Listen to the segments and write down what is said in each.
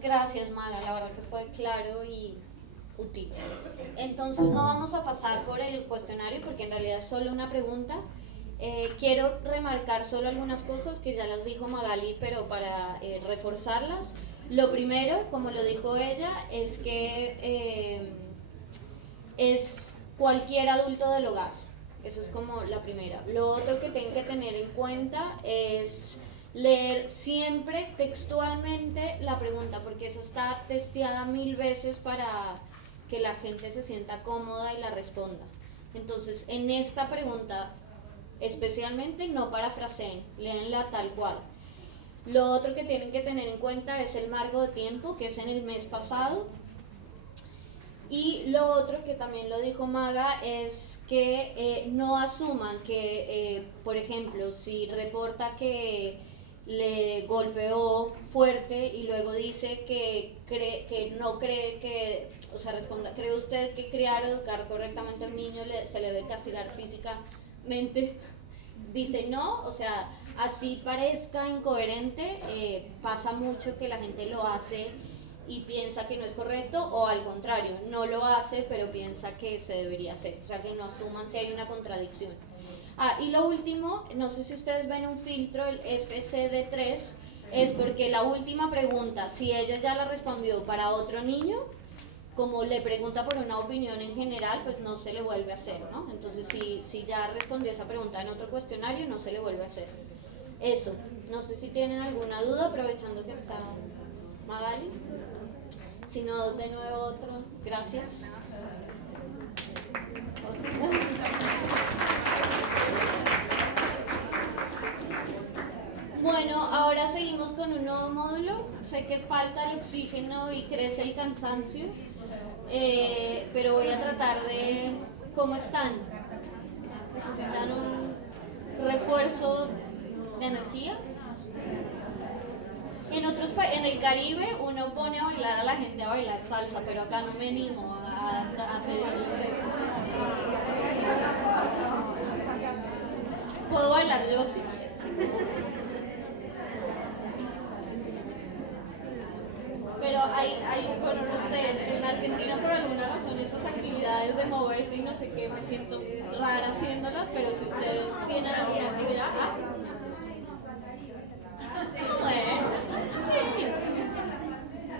Gracias, Maga, la verdad que fue claro y útil. Entonces no vamos a pasar por el cuestionario porque en realidad es solo una pregunta. Quiero remarcar solo algunas cosas que ya las dijo Magali, pero para reforzarlas. Lo primero, como lo dijo ella, es que es cualquier adulto del hogar. Eso es como la primera. Lo otro que tienen que tener en cuenta es leer siempre textualmente la pregunta, porque eso está testeada 1000 veces para que la gente se sienta cómoda y la responda. Entonces, en esta pregunta, especialmente no parafraseen, léanla tal cual. Lo otro que tienen que tener en cuenta es el marco de tiempo, que es en el mes pasado. Y lo otro que también lo dijo Maga es que no asuman que, por ejemplo, si reporta que le golpeó fuerte y luego dice que no cree que, o sea, responda, ¿cree usted que criar o educar correctamente a un niño se le debe castigar físicamente? Dice no, o sea, así parezca incoherente, pasa mucho que la gente lo hace y piensa que no es correcto, o al contrario, no lo hace pero piensa que se debería hacer, o sea, que no asuman si hay una contradicción. Y lo último, no sé si ustedes ven un filtro, el FCD3, es porque la última pregunta, si ella ya la respondió para otro niño, como le pregunta por una opinión en general, pues no se le vuelve a hacer, ¿no? Entonces, si ya respondió esa pregunta en otro cuestionario, no se le vuelve a hacer. Eso, no sé si tienen alguna duda, aprovechando que está Magali. Si no, de nuevo otro. Gracias. Bueno, ahora seguimos con un nuevo módulo. Sé que falta el oxígeno y crece el cansancio, pero voy a tratar de... ¿Cómo están? ¿Necesitan un refuerzo de energía? En el Caribe uno pone a bailar a la gente a bailar salsa, pero acá no me animo a pedirles eso. Puedo bailar yo si quiero. Pero bueno, no sé, en Argentina por alguna razón esas actividades de moverse y no sé qué, me siento rara haciéndolas, pero si ustedes tienen alguna actividad, bueno, sí.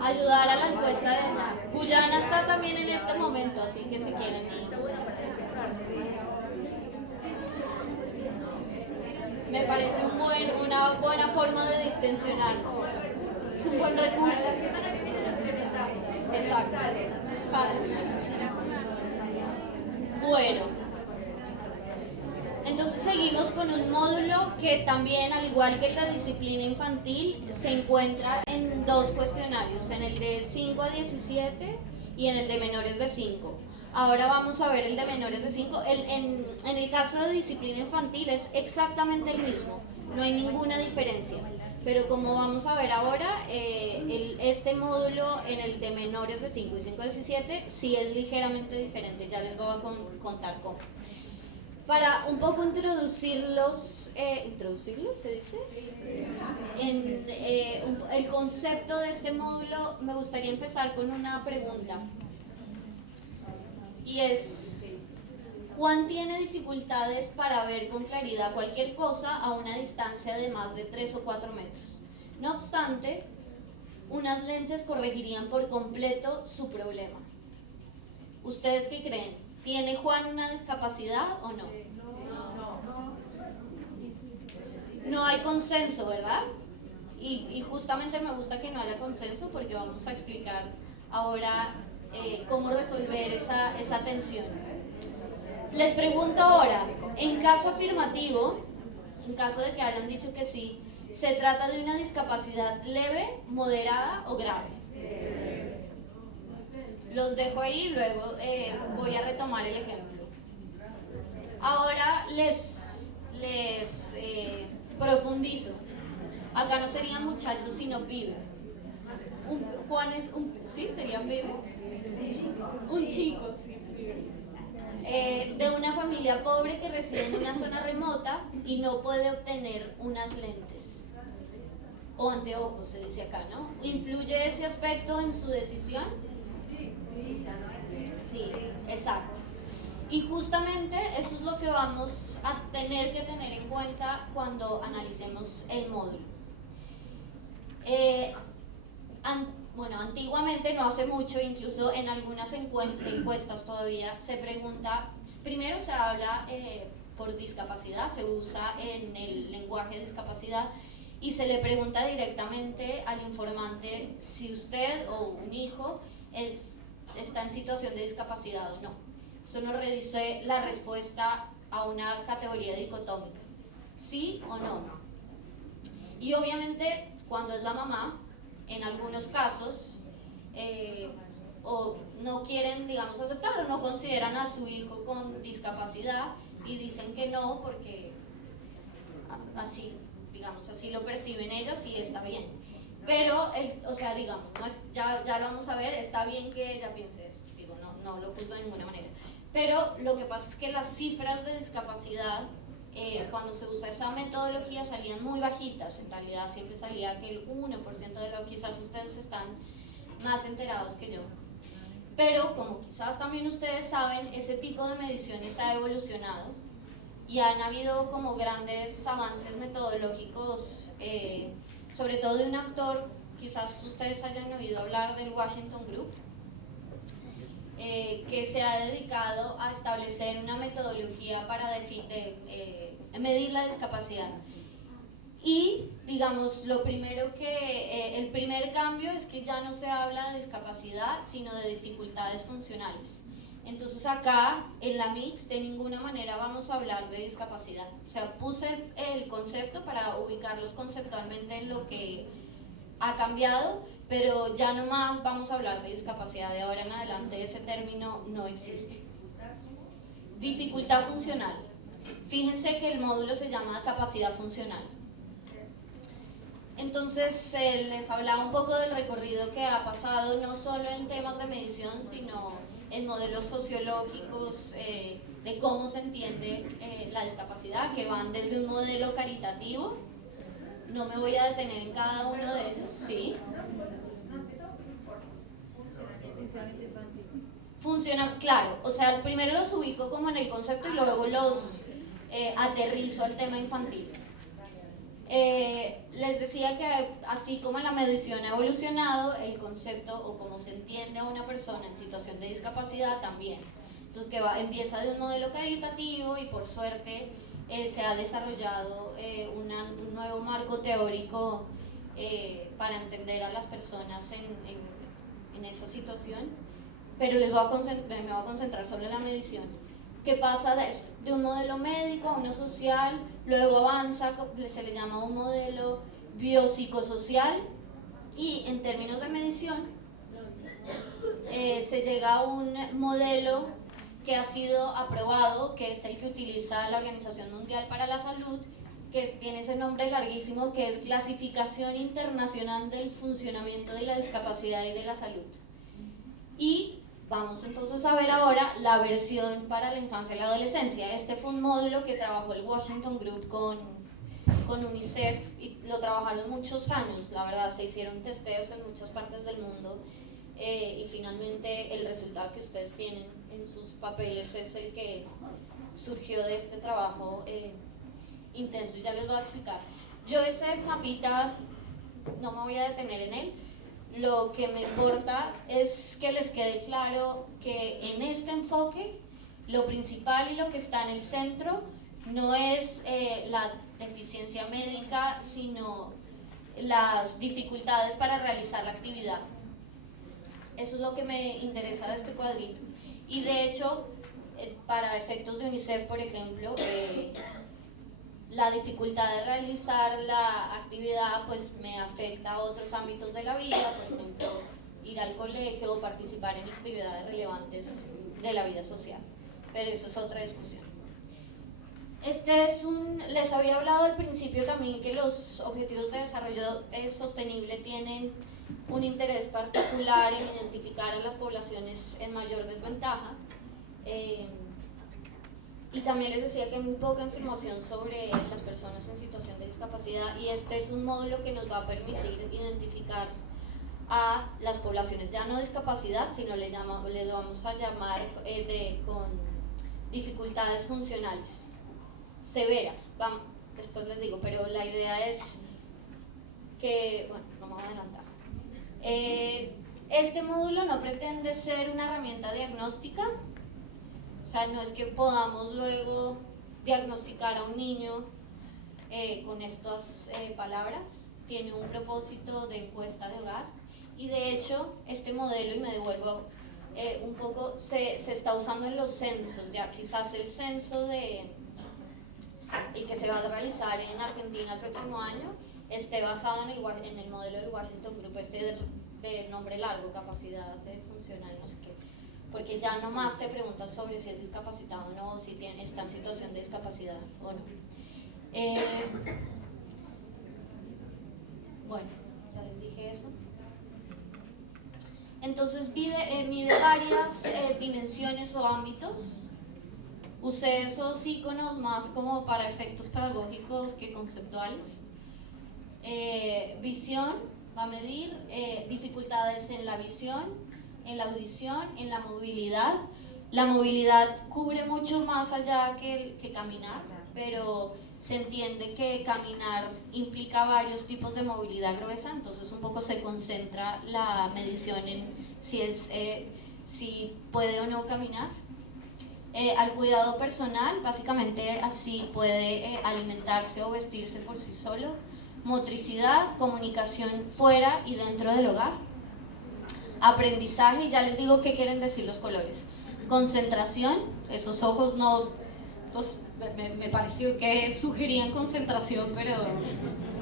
Ayudar a la encuesta de allá. Guyana está también en este momento, así que si quieren ir. Me parece una buena forma de distensionarnos. Es un buen recurso. Exacto. Bueno. Entonces seguimos con un módulo que también, al igual que la disciplina infantil, se encuentra en dos cuestionarios, en el de 5 a 17 y en el de menores de 5. Ahora vamos a ver el de menores de 5. En el caso de disciplina infantil es exactamente el mismo, no hay ninguna diferencia. Pero como vamos a ver ahora, este módulo en el de menores de 5 y 5 a 17 sí es ligeramente diferente, ya les voy a contar cómo. Para un poco introducirlos, ¿introducirlos se dice? En el concepto de este módulo, me gustaría empezar con una pregunta. Y es, ¿Juan tiene dificultades para ver con claridad cualquier cosa a una distancia de más de 3 o 4 metros? No obstante, unas lentes corregirían por completo su problema. ¿Ustedes qué creen? ¿Tiene Juan una discapacidad o no? No hay consenso, ¿verdad? Y justamente me gusta que no haya consenso porque vamos a explicar ahora cómo resolver esa tensión. Les pregunto ahora, en caso afirmativo, en caso de que hayan dicho que sí, ¿se trata de una discapacidad leve, moderada o grave? Los dejo ahí y luego voy a retomar el ejemplo. Ahora les profundizo. Acá no serían muchachos sino pibe. Juan es ¿sí? ¿Sería pibe? Un chico. De una familia pobre que reside en una zona remota y no puede obtener unas lentes. o anteojos, se dice acá, ¿no? ¿Influye ese aspecto en su decisión? Sí, exacto. Y justamente eso es lo que vamos a tener que tener en cuenta cuando analicemos el módulo. Bueno, antiguamente, no hace mucho, incluso en algunas encuestas todavía se pregunta, primero se habla por discapacidad, se usa en el lenguaje de discapacidad y se le pregunta directamente al informante si usted o un hijo está en situación de discapacidad o no. Esto nos reduce la respuesta a una categoría dicotómica, sí o no. Y obviamente cuando es la mamá, en algunos casos, o no quieren, digamos, aceptar o no consideran a su hijo con discapacidad y dicen que no porque así, digamos, así lo perciben ellos y está bien. Pero, o sea, digamos, no es, ya lo vamos a ver, está bien que ella piense eso, digo, no lo juzgo de ninguna manera. Pero lo que pasa es que las cifras de discapacidad, cuando se usa esa metodología, salían muy bajitas. En realidad siempre salía que el 1% de lo, quizás ustedes están más enterados que yo. Pero como quizás también ustedes saben, ese tipo de mediciones ha evolucionado y han habido como grandes avances metodológicos, sobre todo de un actor, quizás ustedes hayan oído hablar del Washington Group, que se ha dedicado a establecer una metodología para medir la discapacidad. Y, digamos, el primer cambio es que ya no se habla de discapacidad, sino de dificultades funcionales. Entonces acá, en la MICS, de ninguna manera vamos a hablar de discapacidad. O sea, puse el concepto para ubicarlos conceptualmente en lo que ha cambiado, pero ya no más vamos a hablar de discapacidad. De ahora en adelante ese término no existe. Dificultad funcional. Fíjense que el módulo se llama capacidad funcional. Entonces les hablaba un poco del recorrido que ha pasado, no solo en temas de medición, sino en modelos sociológicos de cómo se entiende la discapacidad, que van desde un modelo caritativo. No me voy a detener en cada uno de ellos, ¿sí? Funciona, claro, o sea, primero los ubico como en el concepto y luego los aterrizo al tema infantil. Les decía que así como la medición ha evolucionado, el concepto o cómo se entiende a una persona en situación de discapacidad también. Entonces empieza de un modelo caritativo y por suerte se ha desarrollado un nuevo marco teórico para entender a las personas en esa situación, pero me voy a concentrar solo en la medición. ¿Qué pasa de un modelo médico a uno social? Luego avanza, se le llama un modelo biopsicosocial y en términos de medición se llega a un modelo que ha sido aprobado, que es el que utiliza la Organización Mundial para la Salud, que tiene ese nombre larguísimo, que es Clasificación Internacional del Funcionamiento de la Discapacidad y de la Salud. Y vamos entonces a ver ahora la versión para la infancia y la adolescencia. Este fue un módulo que trabajó el Washington Group con UNICEF y lo trabajaron muchos años, la verdad, se hicieron testeos en muchas partes del mundo y finalmente el resultado que ustedes tienen en sus papeles es el que surgió de este trabajo intenso y ya les voy a explicar. Yo ese mapita no me voy a detener en él. Lo que me importa es que les quede claro que en este enfoque lo principal y lo que está en el centro no es la deficiencia médica, sino las dificultades para realizar la actividad. Eso es lo que me interesa de este cuadrito. Y de hecho, para efectos de UNICEF, por ejemplo, la dificultad de realizar la actividad pues me afecta a otros ámbitos de la vida, por ejemplo, ir al colegio o participar en actividades relevantes de la vida social. Pero eso es otra discusión. Les había hablado al principio también que los objetivos de desarrollo sostenible tienen un interés particular en identificar a las poblaciones en mayor desventaja. Y también les decía que hay muy poca información sobre las personas en situación de discapacidad, y este es un módulo que nos va a permitir identificar a las poblaciones ya no discapacidad, sino les vamos a llamar con dificultades funcionales severas. Vamos, después les digo, pero la idea es que, bueno, vamos a adelantar. Este módulo no pretende ser una herramienta diagnóstica, o sea, no es que podamos luego diagnosticar a un niño con estas palabras. Tiene un propósito de encuesta de hogar, y de hecho este modelo, y me devuelvo un poco, se está usando en los censos. Ya quizás el censo el que se va a realizar en Argentina el próximo año esté basado en el modelo del Washington Group, de nombre largo, capacidad funcional, no sé qué, porque ya no más se pregunta sobre si es discapacitado o no, o si está en situación de discapacidad o no. Bueno, ya les dije eso. Entonces mide varias dimensiones o ámbitos. Usé esos iconos más como para efectos pedagógicos que conceptuales. Visión, va a medir dificultades en la visión, en la audición, en la movilidad. La movilidad cubre mucho más allá que caminar, pero se entiende que caminar implica varios tipos de movilidad gruesa, entonces un poco se concentra la medición en si puede o no caminar. Al cuidado personal, básicamente así puede alimentarse o vestirse por sí solo. Motricidad, comunicación fuera y dentro del hogar. Aprendizaje, ya les digo qué quieren decir los colores. Concentración, esos ojos no, pues me pareció que sugerían concentración, pero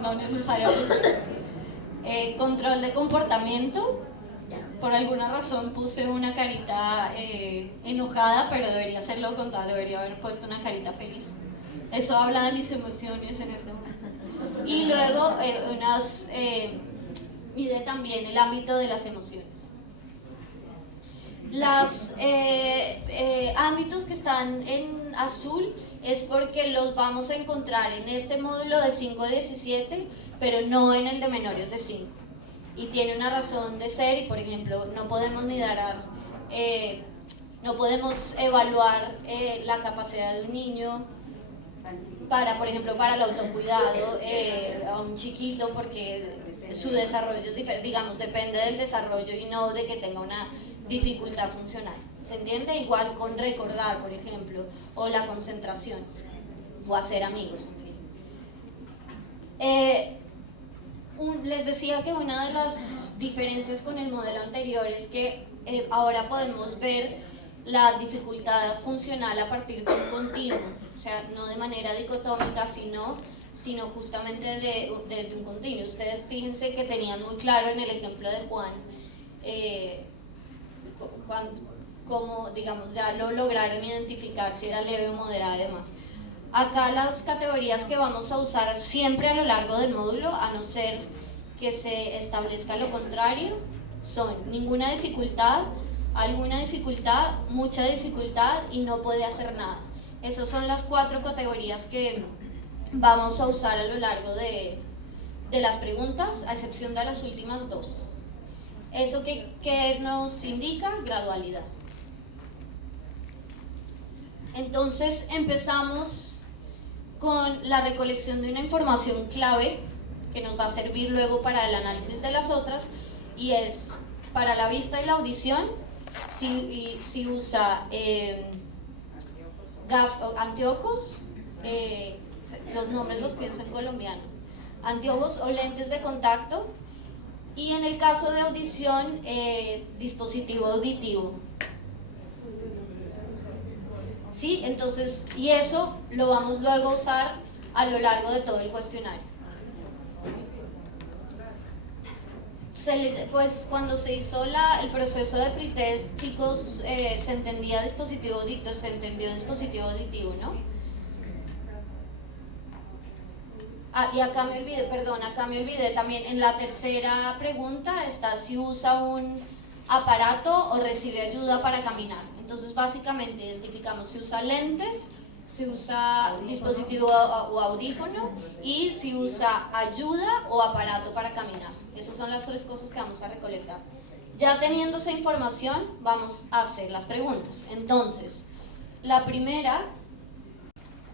no necesariamente. Control de comportamiento, por alguna razón puse una carita enojada, pero debería ser lo contrario, debería haber puesto una carita feliz. Eso habla de mis emociones en este momento. Y luego mide también el ámbito de las emociones. Los ámbitos que están en azul es porque los vamos a encontrar en este módulo de 5 a 17, pero no en el de menores de 5. Y tiene una razón de ser, y por ejemplo, no podemos no podemos evaluar la capacidad de un niño por ejemplo, para el autocuidado a un chiquito, porque su desarrollo es diferente, digamos, depende del desarrollo y no de que tenga una dificultad funcional. ¿Se entiende? Igual con recordar, por ejemplo, o la concentración, o hacer amigos, en fin. Les decía que una de las diferencias con el modelo anterior es que ahora podemos ver la dificultad funcional a partir de un continuo, o sea, no de manera dicotómica, sino justamente desde un continuo. Ustedes fíjense que tenían muy claro en el ejemplo de Juan, como digamos ya lo lograron identificar si era leve o moderada y demás. Acá las categorías que vamos a usar siempre a lo largo del módulo, a no ser que se establezca lo contrario, son ninguna dificultad, alguna dificultad, mucha dificultad y no puede hacer nada. Esas son las 4 categorías que vamos a usar a lo largo de las preguntas, a excepción de las últimas 2. ¿Eso qué nos indica? Gradualidad. Entonces empezamos con la recolección de una información clave que nos va a servir luego para el análisis de las otras, y es para la vista y la audición, si usa anteojos, los nombres los pienso en colombiano, anteojos o lentes de contacto, y en el caso de audición, dispositivo auditivo. ¿Sí? Entonces, y eso lo vamos luego a usar a lo largo de todo el cuestionario. Pues cuando se hizo el proceso de pretest, chicos, se entendía dispositivo auditivo, se entendió dispositivo auditivo, ¿no? Y acá me olvidé también, en la tercera pregunta está si usa un aparato o recibe ayuda para caminar. Entonces básicamente identificamos si usa lentes, si usa dispositivo o audífono y si usa ayuda o aparato para caminar. Esas son las 3 cosas que vamos a recolectar. Ya teniendo esa información, vamos a hacer las preguntas. Entonces, la primera,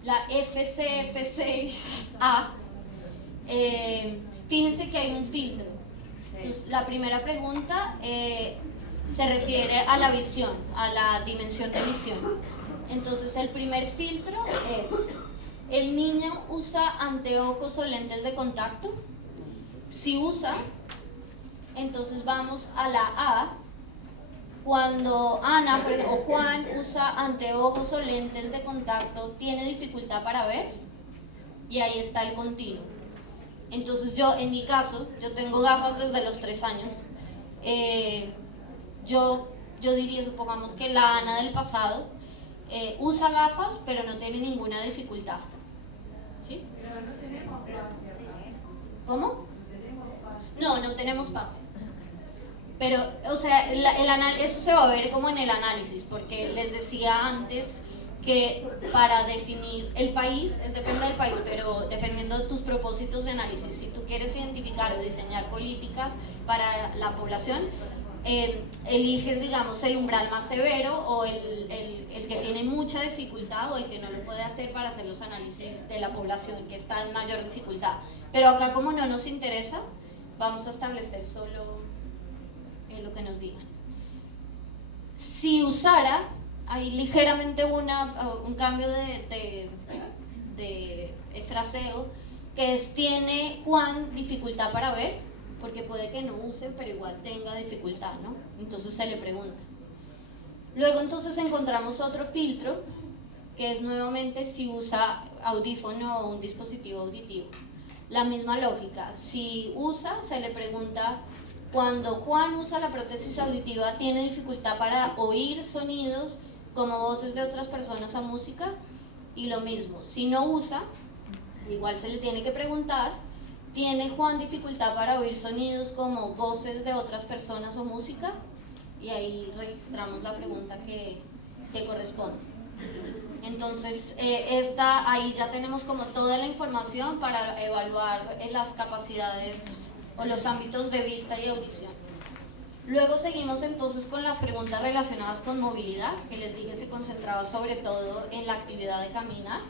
la FCF6A, fíjense que hay un filtro. Entonces, la primera pregunta se refiere a la visión, a la dimensión de visión. Entonces, el primer filtro es: ¿el niño usa anteojos o lentes de contacto? Si usa, entonces vamos a la A. Cuando Ana o Juan usa anteojos o lentes de contacto, ¿tiene dificultad para ver? Y ahí está el continuo. Entonces yo, en mi caso, yo tengo gafas desde los 3 años. Yo diría, supongamos que la Ana del pasado usa gafas, pero no tiene ninguna dificultad. ¿Sí? Pero no tenemos pase. ¿Cómo? No tenemos pase. Pero, o sea, eso se va a ver como en el análisis, porque les decía antes que para definir el país, depende del país, pero dependiendo de tus propósitos de análisis, si tú quieres identificar o diseñar políticas para la población, eliges, digamos, el umbral más severo o el que tiene mucha dificultad o el que no lo puede hacer para hacer los análisis de la población que está en mayor dificultad. Pero acá, como no nos interesa, vamos a establecer solo lo que nos digan. Si usara, hay ligeramente un cambio de fraseo, que es: ¿tiene Juan dificultad para ver? Porque puede que no use, pero igual tenga dificultad, ¿no? Entonces se le pregunta. Luego entonces encontramos otro filtro, que es nuevamente si usa audífono o un dispositivo auditivo. La misma lógica: si usa, se le pregunta: cuando Juan usa la prótesis auditiva, ¿tiene dificultad para oír sonidos como voces de otras personas o música? Y lo mismo, si no usa, igual se le tiene que preguntar: ¿tiene Juan dificultad para oír sonidos como voces de otras personas o música? Y ahí registramos la pregunta que corresponde. Entonces, ahí ya tenemos como toda la información para evaluar las capacidades o los ámbitos de vista y audición. Luego seguimos entonces con las preguntas relacionadas con movilidad, que les dije se concentraba sobre todo en la actividad de caminar,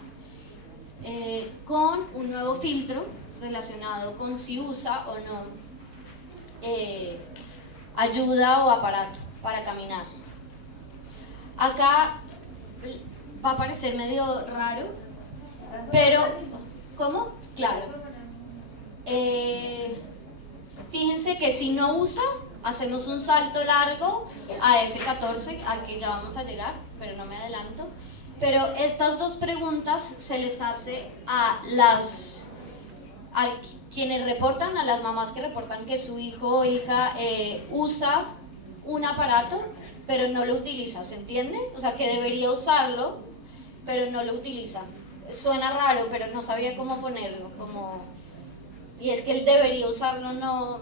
con un nuevo filtro relacionado con si usa o no ayuda o aparato para caminar. Acá va a parecer medio raro, pero ¿cómo? Claro. Fíjense que si no usa, hacemos un salto largo a F14, al que ya vamos a llegar, pero no me adelanto. Pero estas 2 preguntas se les hace a quienes reportan, a las mamás que reportan que su hijo o hija usa un aparato, pero no lo utiliza, ¿se entiende? O sea, que debería usarlo, pero no lo utiliza. Suena raro, pero no sabía cómo ponerlo, y es que él debería usarlo, no...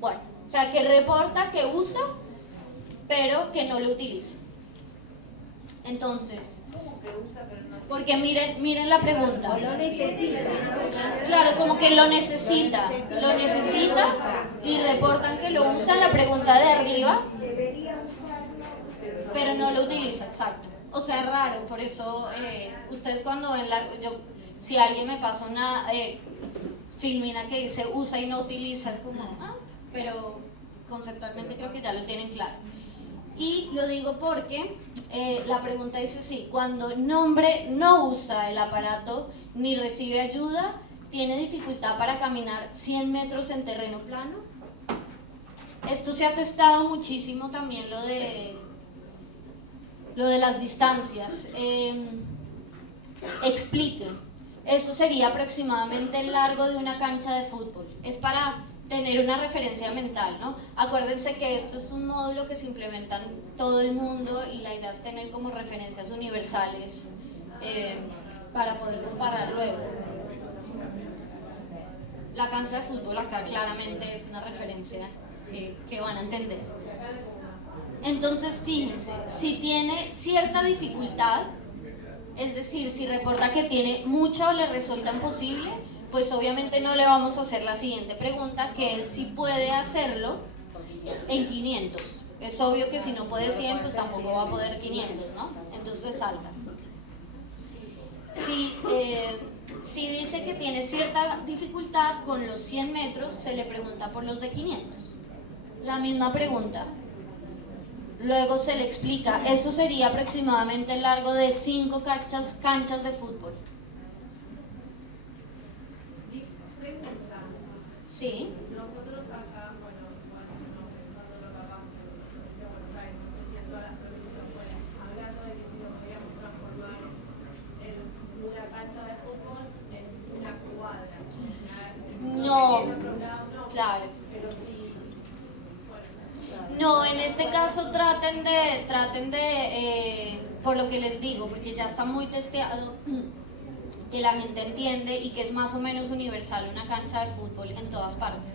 Bueno, o sea, que reporta que usa, pero que no lo utiliza. Entonces, porque miren la pregunta. Lo necesita. Claro, como que lo necesita y reportan que lo usa en la pregunta de arriba, pero no lo utiliza, exacto. O sea, es raro, por eso ustedes cuando ven si alguien me pasa una filmina que dice usa y no utiliza, es como, pero conceptualmente creo que ya lo tienen claro. Y lo digo porque la pregunta dice sí: cuando el hombre no usa el aparato ni recibe ayuda, ¿tiene dificultad para caminar 100 metros en terreno plano? Esto se ha testado muchísimo también, lo de las distancias. Explique. Eso sería aproximadamente el largo de una cancha de fútbol. Es para tener una referencia mental, ¿no? Acuérdense que esto es un módulo que se implementa en todo el mundo y la idea es tener como referencias universales para poder comparar luego. La cancha de fútbol acá claramente es una referencia que van a entender. Entonces, fíjense, si tiene cierta dificultad, Es decir, si reporta que tiene mucha o le resulta imposible, pues obviamente no le vamos a hacer la siguiente pregunta, que es si puede hacerlo en 500. Es obvio que si no puede 100, pues tampoco va a poder 500, ¿no? Entonces salta. Si dice que tiene cierta dificultad con los 100 metros, se le pregunta por los de 500. La misma pregunta. Luego se le explica, eso sería aproximadamente el largo de 5 canchas de fútbol. Pregunta. Sí. Nosotros acá, bueno, pensando lo capaz de la provincia de Buenos Aires, no sé si en todas las provincias pueden, hablando de que si lo podríamos transformar en una cancha de fútbol en una cuadra. No, En otro lado no, claro. pero sí. No, en este caso traten de por lo que les digo, porque ya está muy testeado, que la gente entiende y que es más o menos universal una cancha de fútbol en todas partes.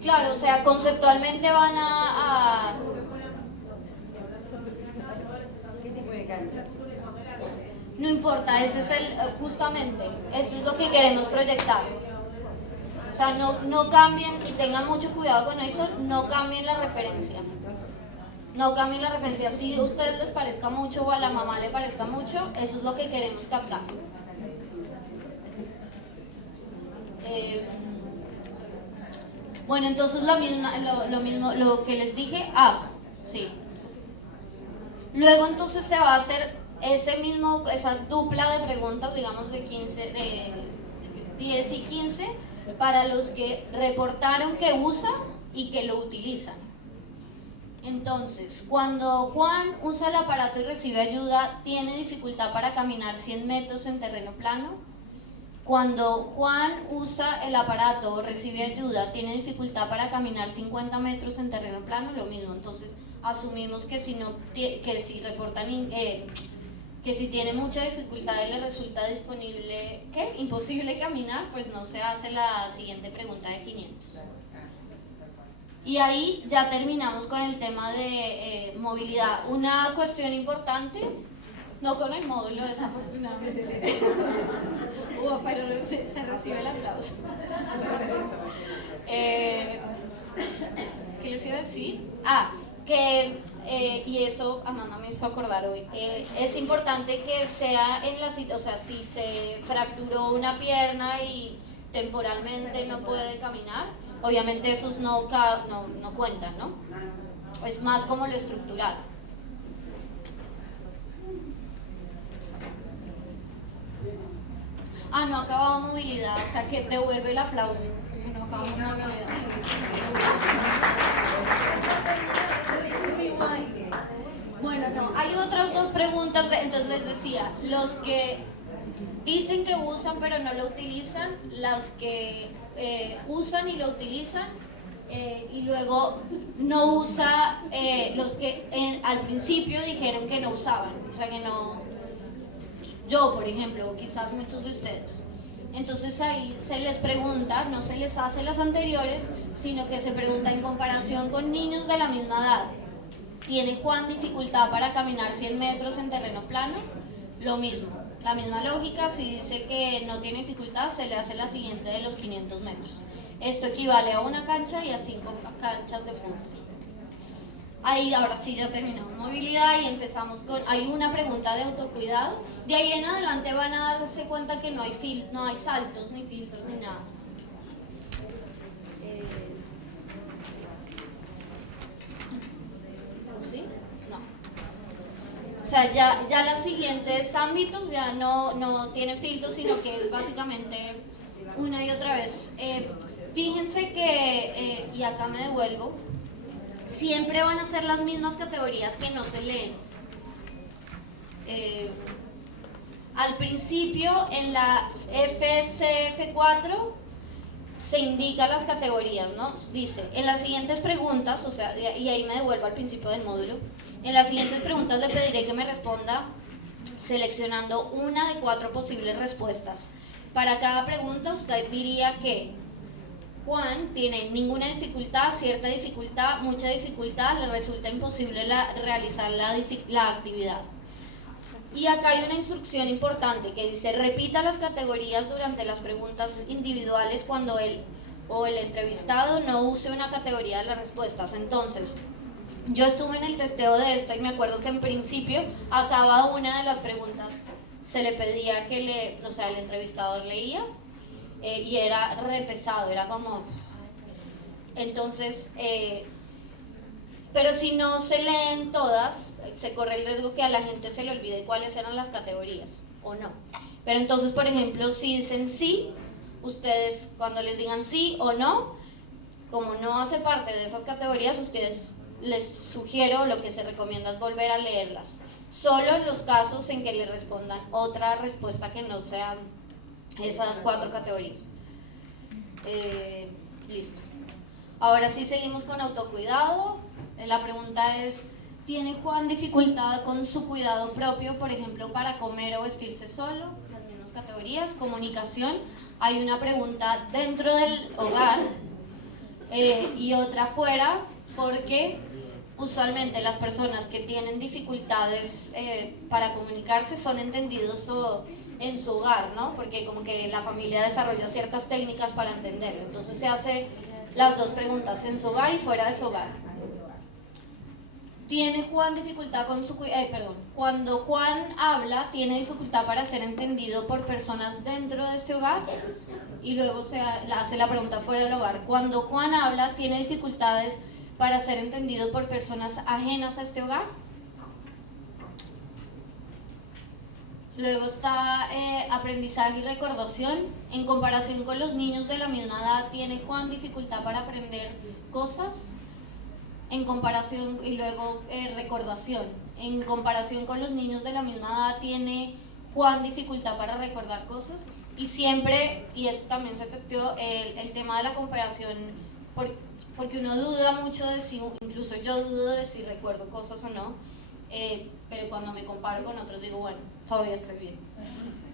Claro, o sea, conceptualmente van a ¿Qué tipo de cancha? no importa, ese es justamente, eso es lo que queremos proyectar. O sea, no cambien y tengan mucho cuidado con eso, no cambien la referencia. No cambien la referencia. Si a ustedes les parezca mucho o a la mamá le parezca mucho, eso es lo que queremos captar. Bueno, entonces lo mismo, lo que les dije, sí. Luego entonces se va a hacer esa dupla de preguntas, digamos de 10 y 15, para los que reportaron que usan y que lo utilizan. Entonces, cuando Juan usa el aparato y recibe ayuda, ¿tiene dificultad para caminar 100 metros en terreno plano? Cuando Juan usa el aparato o recibe ayuda, ¿tiene dificultad para caminar 50 metros en terreno plano? Lo mismo. Entonces, asumimos que si reportan que si tiene mucha dificultad y le resulta imposible caminar, pues no se hace la siguiente pregunta de 500. Y ahí ya terminamos con el tema de movilidad. Una cuestión importante, no con el módulo desafortunadamente, pero se recibe el aplauso. ¿Qué les iba a decir? Y eso Amanda me hizo acordar hoy, es importante que sea o sea, si se fracturó una pierna y temporalmente no puede caminar, obviamente esos no cuentan, ¿no? Es más como lo estructural. No acababa movilidad, o sea que devuelve el aplauso. No acababa movilidad. Bueno, no, hay otras dos preguntas, entonces les decía, los que dicen que usan pero no lo utilizan, los que usan y lo utilizan, y luego no usa, los que al principio dijeron que no usaban, o sea que no, yo por ejemplo, o quizás muchos de ustedes. Entonces ahí se les pregunta, no se les hace las anteriores, sino que se pregunta en comparación con niños de la misma edad. ¿Tiene Juan dificultad para caminar 100 metros en terreno plano? Lo mismo, la misma lógica, si dice que no tiene dificultad, se le hace la siguiente de los 500 metros. Esto equivale a una cancha y a 5 canchas de fútbol. Ahí ahora sí ya terminamos movilidad y empezamos hay una pregunta de autocuidado. De ahí en adelante van a darse cuenta que no hay saltos, ni filtros, ni nada. ¿Sí? No. O sea, ya los siguientes ámbitos ya no tienen filtros, sino que es básicamente una y otra vez. Fíjense que, y acá me devuelvo, siempre van a ser las mismas categorías que no se leen. Al principio, en la FCF4, se indican las categorías, ¿no? Dice, en las siguientes preguntas, o sea, y ahí me devuelvo al principio del módulo, en las siguientes preguntas le pediré que me responda seleccionando una de 4 posibles respuestas. Para cada pregunta usted diría que Juan tiene ninguna dificultad, cierta dificultad, mucha dificultad, le resulta imposible realizar la actividad. Y acá hay una instrucción importante que dice: repita las categorías durante las preguntas individuales cuando él o el entrevistado no use una categoría de las respuestas. Entonces, yo estuve en el testeo de esta y me acuerdo que en principio a cada una de las preguntas se le pedía que el entrevistador leía, y era re pesado, era como... Entonces, pero si no se leen todas, se corre el riesgo que a la gente se le olvide cuáles eran las categorías, o no. Pero entonces, por ejemplo, si dicen sí, ustedes cuando les digan sí o no, como no hace parte de esas categorías, ustedes les sugiero, lo que se recomienda es volver a leerlas. Solo en los casos en que le respondan otra respuesta que no sean esas 4 categorías. Listo. Ahora sí seguimos con autocuidado. La pregunta es: ¿tiene Juan dificultad con su cuidado propio, por ejemplo, para comer o vestirse solo? Las mismas categorías. Comunicación. Hay una pregunta dentro del hogar y otra fuera, porque usualmente las personas que tienen dificultades para comunicarse son entendidos en su hogar, ¿no? Porque como que la familia desarrolla ciertas técnicas para entenderlo. Entonces se hace las 2 preguntas, en su hogar y fuera de su hogar. ¿Tiene Juan dificultad con su cuando Juan habla, tiene dificultad para ser entendido por personas dentro de este hogar? Y luego se hace la pregunta fuera del hogar. Cuando Juan habla, ¿tiene dificultades para ser entendido por personas ajenas a este hogar? Luego está aprendizaje y recordación. En comparación con los niños de la misma edad, ¿tiene Juan dificultad para aprender cosas? En comparación, y luego recordación. En comparación con los niños de la misma edad, ¿tiene Juan dificultad para recordar cosas? Y siempre, y eso también se testeó, el tema de la comparación, porque uno duda mucho de si, incluso yo dudo de si recuerdo cosas o no, pero cuando me comparo con otros digo, bueno, todavía estoy bien.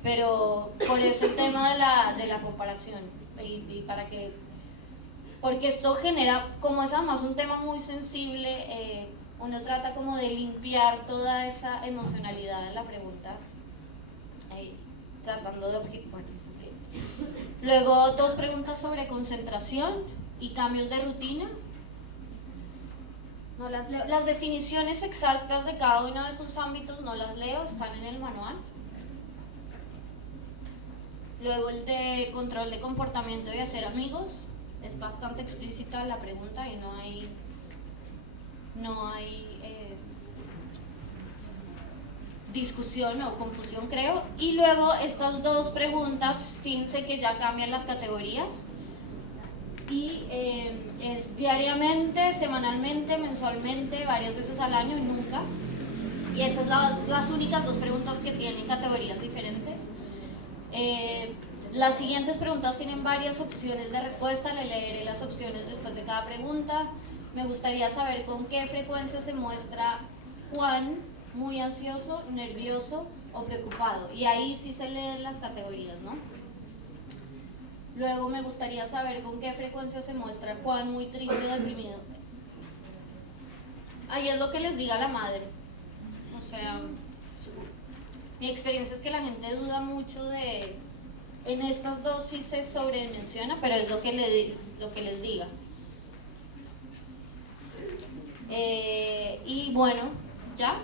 Pero por eso el tema de la comparación, y para que, porque esto genera, como es además un tema muy sensible, uno trata como de limpiar toda esa emocionalidad en la pregunta, tratando de bueno, okay. Luego 2 preguntas sobre concentración y cambios de rutina. No las leo. Las definiciones exactas de cada uno de esos ámbitos no las leo, están en el manual. Luego el de control de comportamiento y hacer amigos, es bastante explícita la pregunta y no hay discusión o confusión, creo. Y luego estas 2 preguntas, fíjense que ya cambian las categorías. Y es diariamente, semanalmente, mensualmente, varias veces al año y nunca. Y estas son las únicas 2 preguntas que tienen categorías diferentes. Las siguientes preguntas tienen varias opciones de respuesta. Le leeré las opciones después de cada pregunta. Me gustaría saber con qué frecuencia se muestra Juan muy ansioso, nervioso o preocupado. Y ahí sí se leen las categorías, ¿no? Luego me gustaría saber con qué frecuencia se muestra Juan muy triste o deprimido. Ahí es lo que les diga la madre. O sea, mi experiencia es que la gente duda mucho de... En estas 2 sí se sobredimensiona, pero es lo que les diga. Y bueno, ¿ya?